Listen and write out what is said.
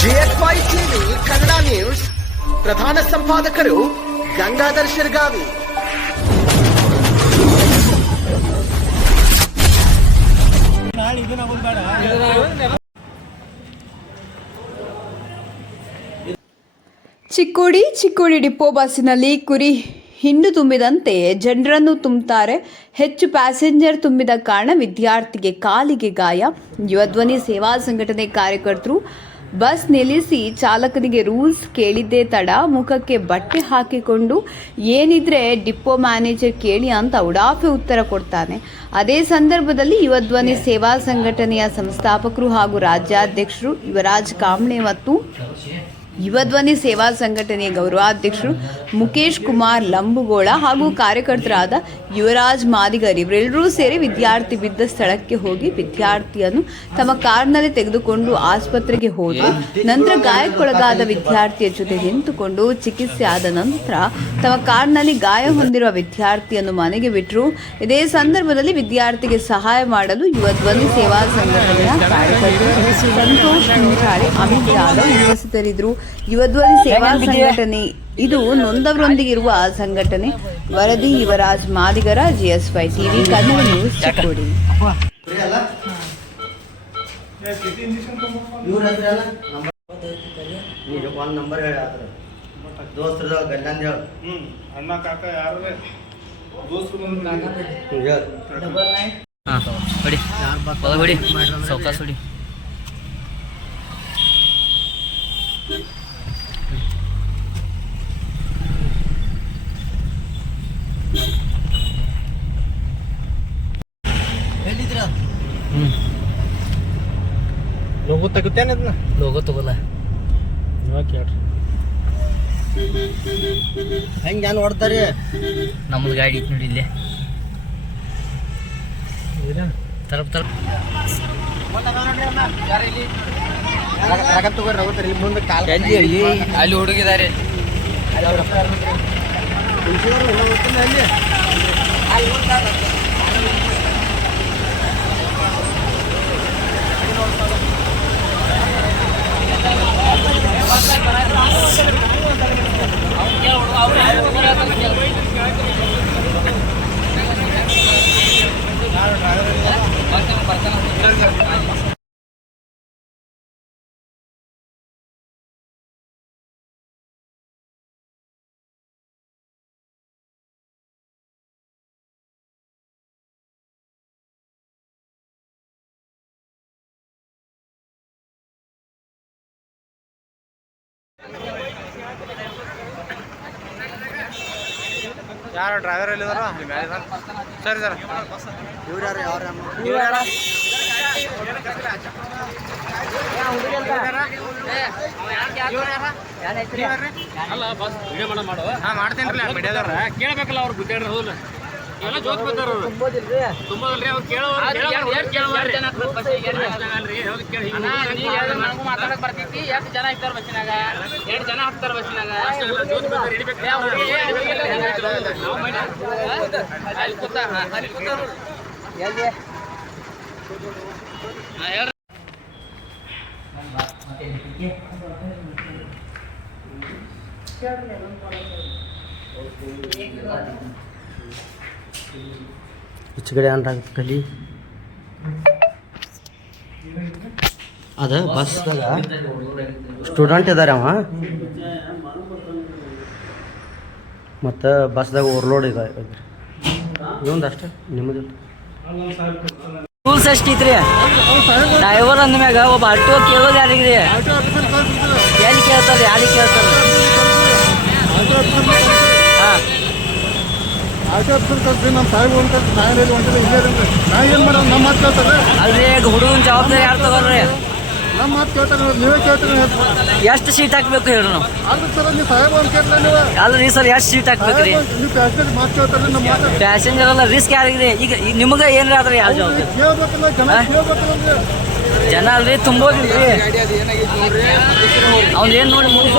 GSY TV Kannada news. ಪ್ರಧಾನ ಸಂಪಾದಕರು Gangadhar Shirgavi. Chikkodi Chikkodi depot ಬಸ್ಸಿನಲ್ಲಿ ಕುರಿ ಹಿಂಡು ತುಂಬಿದಂತೆ ಜನರನ್ನು ತುಂಬುತ್ತಾರೆ ಹೆಚ್ಚು ಪ್ಯಾಸೆಂಜರ್ ತುಂಬಿದ ಕಾರಣ ವಿದ್ಯಾರ್ಥಿಗೆ ಕಾಲಿಗೆ ಗಾಯ. ಯುವಧ್ವನಿ ಸೇವಾ ಸಂಘಟನೆ ಕಾರ್ಯಕರ್ತರು ಬಸ್ ನಿಲ್ಲಿಸಿ ಚಾಲಕನಿಗೆ ರೂಲ್ಸ್ ಕೇಳಿದ್ದೇ ತಡ ಮುಖಕ್ಕೆ ಬಟ್ಟೆ ಹಾಕಿಕೊಂಡು ಏನಿದ್ರೆ ಡಿಪೋ ಮ್ಯಾನೇಜರ್ ಕೇಳಿ ಅಂತ ಉಡಾಫೆ ಉತ್ತರ ಕೊಡ್ತಾನೆ. ಅದೇ ಸಂದರ್ಭದಲ್ಲಿ ಯುವಧ್ವನಿ ಸೇವಾ ಸಂಘಟನೆಯ ಸಂಸ್ಥಾಪಕರು ಹಾಗೂ ರಾಜ್ಯಾಧ್ಯಕ್ಷರು ಯುವರಾಜ್ ಕಾಂಬ್ಳೆ ಮತ್ತು ಯುವಧ್ವನಿ ಸೇವಾ ಸಂಘಟನೆಯ ಗೌರವಾಧ್ಯಕ್ಷರು ಮುಖೇಶ್ ಕುಮಾರ್ ಲಂಬುಗೋಳ ಹಾಗೂ ಕಾರ್ಯಕರ್ತರಾದ ಯುವರಾಜ್ ಮಾದಿಗರ್ ಇವರೆಲ್ಲರೂ ಸೇರಿ ವಿದ್ಯಾರ್ಥಿ ಬಿದ್ದ ಸ್ಥಳಕ್ಕೆ ಹೋಗಿ ವಿದ್ಯಾರ್ಥಿಯನ್ನು ತಮ್ಮ ಕಾರ್ನಲ್ಲಿ ತೆಗೆದುಕೊಂಡು ಆಸ್ಪತ್ರೆಗೆ ಹೋದರು ನಂತರ ಗಾಯಕ್ಕೊಳಗಾದ ವಿದ್ಯಾರ್ಥಿಯ ಜೊತೆ ನಿಂತುಕೊಂಡು ಚಿಕಿತ್ಸೆ ಆದ ನಂತರ ತಮ್ಮ ಕಾರ್ನಲ್ಲಿ ಗಾಯ ಹೊಂದಿರುವ ವಿದ್ಯಾರ್ಥಿಯನ್ನು ಮನೆಗೆ ಬಿಟ್ಟರು. ಇದೇ ಸಂದರ್ಭದಲ್ಲಿ ವಿದ್ಯಾರ್ಥಿಗೆ ಸಹಾಯ ಮಾಡಲು ಯುವಧ್ವನಿ ಸೇವಾ ಸಂಘಟನೆಯ ಕಾರ್ಯಕರ್ತರು ಸಂತೋಷ್ ಅಮಿತ್ ಯಾದವ್ ಉಪಸ್ಥಿತರಿದ್ದರು. ಯುವಧ್ವನಿ ಸೇವಾ ಸಂಘಟನೆ ಇದು ನೊಂದವರೊಂದಿಗಿರುವ ಸಂಘಟನೆ ವರದಿ Yuvraj ಮಾದಿಗರ GSY TV Kannada news Chikkodi. ದೋಸ್ತರ ಗಂಡಂದ ಹೇಳು ಹ್ಮ್ ಅಣ್ಣ ಕಾಕ ಯಾರೇ ದೋಸ್ತರು ಬಂದ್ರು ಹ್ಞೂ ಹೇಳು ಹಾಂ ಹೊಡಿ ಒಳಗೆ ಹೊಡಿ ಸೌಕಾಸ್ ಹೊಡಿ ಲೋಗೋ ತೆಗುತ್ತೇನೆ ಅದನ್ನ ಲೋಗೋ ತಗೋಲ್ಲ ಕೇಳ್ರಿ ಹೆಂಗೆ ಏನು ಹೊಡ್ತಾರೆ? ನಮ್ಮದು ಗಾಡಿ ಐತಿ ನೋಡಿ ಇಲ್ಲೇ. ತರಪ್ ತರಪ್ ಅಲ್ಲಿ ಕಾಲ್ ಅಲ್ಲಿ ಹುಡುಗಿದ್ದಾರೆ ಯಾರು ಡ್ರೈವರ್ ಎಲ್ಲಿದಾರ? ಅಲ್ಲಿ ಇದಾರ. ಸರಿ ಸರ್. ಇವ್ರು ಯಾರು ಯಾರು? ಹಾ ಮಾಡ್ತೇನ್ರಿ ಮೀಡಿಯಾದವ್ರ ಕೇಳಬೇಕಲ್ಲ ಅವ್ರು ಬಿದ್ದಾಡ್ರ ಹೌದಲ್ಲ ಎಲ್ಲ ಜೋತ್ ಬಿದ್ದಾರ ಅವ್ರು ತುಂಬದಲ್ರಿ ಅವ್ರು ಮಾತಾಡಕ್ ಬರ್ತೈತಿ ಎಷ್ಟು ಜನ ಇರ್ತಾರ ಬಸ್ಸಿನಾಗ ಎರಡು ಜನ ಹಾಕ್ತಾರ ಬಸ್ಸಿನಾಗ ಅಲ್ಲಿ ಕೂತ ಅಲ್ಲಿ ಕೂತಾರ ಈಚೆ ಕಡೆ ಆಗುತ್ತೆ ಕಲಿ ಅದ ಬಸ್ದಾಗ ಸ್ಟೂಡೆಂಟ್ ಇದಾರೆ ಅವ. ಮತ್ತು ಬಸ್ದಾಗ ಓವರ್ಲೋಡ್ ಇದೆ. ಇವಂದು ಅಷ್ಟೇ, ನಿಮ್ಮದು. ರೂಲ್ಸ್ ಎಷ್ಟೈತ್ರಿ ಡ್ರೈವರ್ ಅಂದ್ಮ್ಯಾಗ ಒಬ್ಬ ಆಟೋ ಕೇಳೋದು ಯಾರಿಗ್ರಿ? ಎಲ್ಲಿ ಕೇಳ್ತಾರೆ ಯಾರಿಗೆ ಕೇಳ್ತಾರೆ ಹಾಂ ಅಲ್ರಿ ಈಗ ಹುಡುಗನ ಜವಾಬ್ದಾರಿ ಯಾರು ತಗೋರಿ ಎಷ್ಟು ಸೀಟ್ ಹಾಕ್ಬೇಕು ಹೇಳ್ರಿ ನಾವು? ಅಲ್ರಿ ಸರ್ ಎಷ್ಟು ಸೀಟ್ ಹಾಕ್ಬೇಕ್ರಿ? ಪ್ಯಾಸೆಂಜರ್ ಎಲ್ಲ ರಿಸ್ಕ್ ಯಾರಿಗ್ರಿ? ಈಗ ಈಗ ನಿಮಗೆ ಏನ್ರಿ ಆದ್ರೆ ಯಾವ ಜವಾಬ್ದಾರಿ? ಜನ ಅಲ್ರಿ ತುಂಬೋದಿಲ್ರಿ ಅವ್ನ ಏನ್ ನೋಡಿ ಮುಗಿಸ್